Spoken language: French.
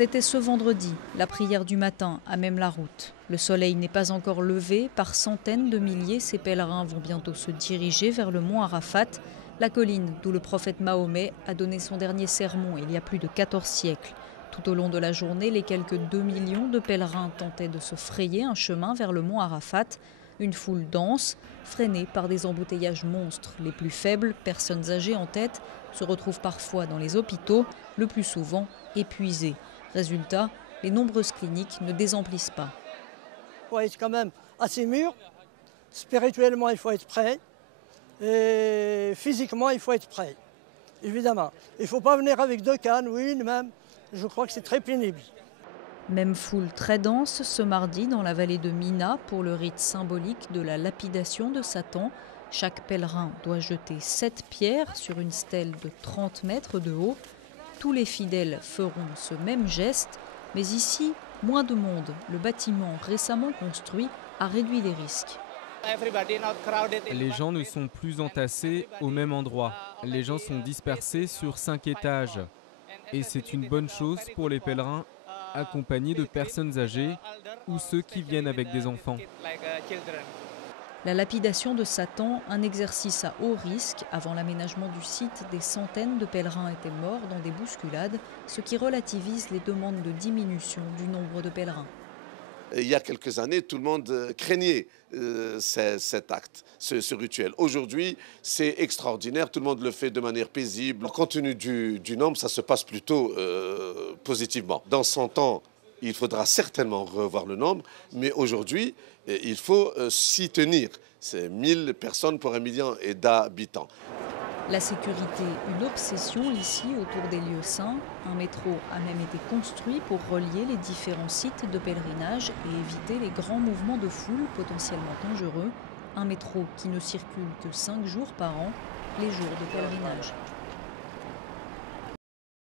C'était ce vendredi, la prière du matin à même la route. Le soleil n'est pas encore levé, par centaines de milliers, ces pèlerins vont bientôt se diriger vers le mont Arafat, la colline d'où le prophète Mahomet a donné son dernier sermon il y a plus de 14 siècles. Tout au long de la journée, les quelques 2 millions de pèlerins tentaient de se frayer un chemin vers le mont Arafat. Une foule dense, freinée par des embouteillages monstres. Les plus faibles, personnes âgées en tête, se retrouvent parfois dans les hôpitaux, le plus souvent épuisés. Résultat, les nombreuses cliniques ne désemplissent pas. Il faut être quand même assez mûr. Spirituellement, il faut être prêt. Et physiquement, il faut être prêt. Évidemment. Il ne faut pas venir avec 2 cannes, oui, même. Je crois que c'est très pénible. Même foule très dense ce mardi dans la vallée de Mina pour le rite symbolique de la lapidation de Satan. Chaque pèlerin doit jeter 7 pierres sur une stèle de 30 mètres de haut. Tous les fidèles feront ce même geste, mais ici, moins de monde. Le bâtiment récemment construit a réduit les risques. Les gens ne sont plus entassés au même endroit. Les gens sont dispersés sur 5 étages. Et c'est une bonne chose pour les pèlerins accompagnés de personnes âgées ou ceux qui viennent avec des enfants. La lapidation de Satan, un exercice à haut risque. Avant l'aménagement du site, des centaines de pèlerins étaient morts dans des bousculades, ce qui relativise les demandes de diminution du nombre de pèlerins. Il y a quelques années, tout le monde craignait cet acte, ce rituel. Aujourd'hui, c'est extraordinaire, tout le monde le fait de manière paisible. Compte tenu du nombre, ça se passe plutôt positivement. Dans 100 ans, il faudra certainement revoir le nombre, mais aujourd'hui, il faut s'y tenir. C'est 1000 personnes pour 1 million d'habitants. La sécurité, une obsession ici autour des lieux saints. Un métro a même été construit pour relier les différents sites de pèlerinage et éviter les grands mouvements de foule potentiellement dangereux. Un métro qui ne circule que 5 jours par an, les jours de pèlerinage.